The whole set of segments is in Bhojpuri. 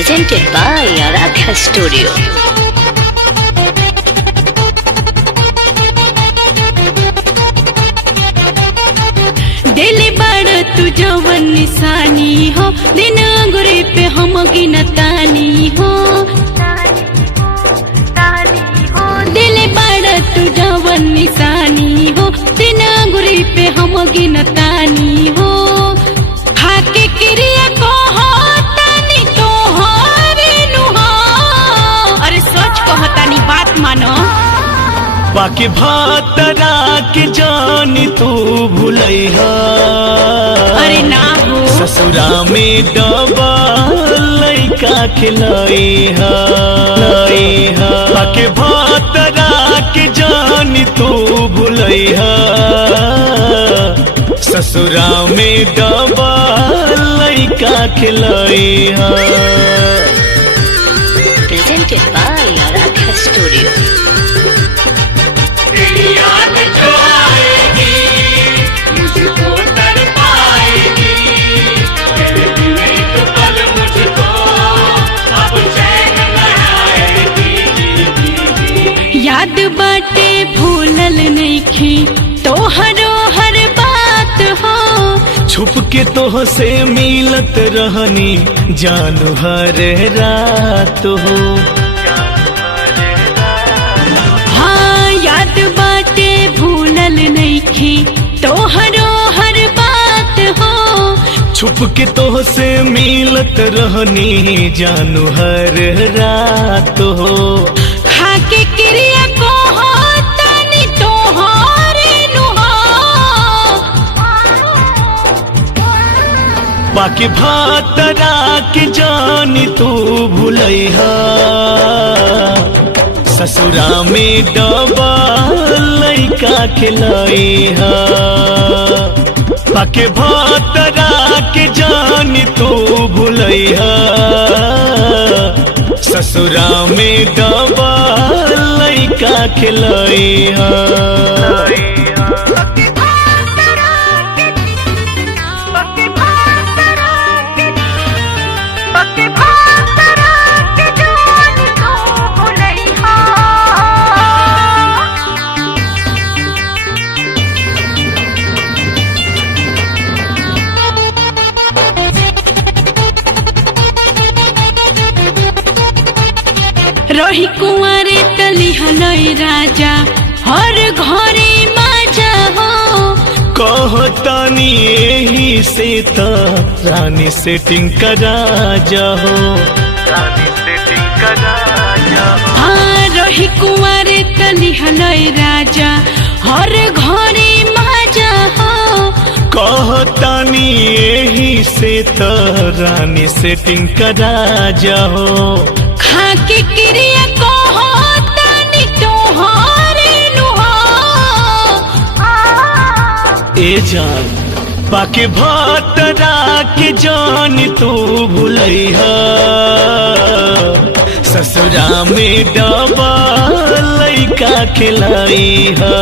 Presented by Aradhya Studio. दिल बड़ तू जवन निशानी हो, दिन अंगुरी पे हम गिनतानी हो। दिल बड़ तू जवन निशानी हो, दिन अंगुरी पे हम गिनतानी हो। खाके क्रिया को होतानी तो हरे नुहा, अरे सच कहतानी बात मानो। बाकी भातरा के जानी तू भूलैहा, अरे ना हो ससुरा में डबा लइका खिलैहा। बाकी भातरा के जानी तू भूलैहा, ससुरा में डबा लइका खिलैहा। Presented by Aradhya Studio. याद जो आएगी मुझको तड़पाएगी, तेरे बिना एक पल मुझको अब चैन न आएगी। याद बाटे भूलल नइखी तोहरो हर बात हो। छुप के तोह से मिलत रहनी जानू हर रात हो। याद बाटे भूलल नइखी तोहरो हर बात हो। छुप के तोह से मिलत रहनी जानू हर रात हो। खाके क्रिया को होतानी तोहरे नुहा, बाकी भातरा के जानी तू भूलैहा, ससुरा में डबा लइका खिलैहा। बाकी भातरा के जानी तू भूलैहा, ससुरा में डबा लइका खिलैहा। रही कुंवारे तली हलई राजा हर घरे माजा हो। कहतानी यही से त रानी सेटिंग करा जाहो। हाँ रही कुंवारे तली हलई राजा हर घरे माजा हो। कहतानी यही से त रानी सेटिंग करा जाहो। खाके क्रिया को होतानी तोहरे नुहा, ए जान बाकी भातरा के जान तू भूलैहा, ससुरा में डबा लइका खिलैहा।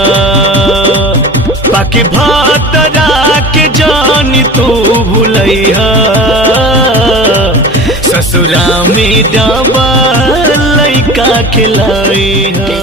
बाकी भातरा के जान तू भूलैहा, ससुरा में डबा लइका खिलैहा।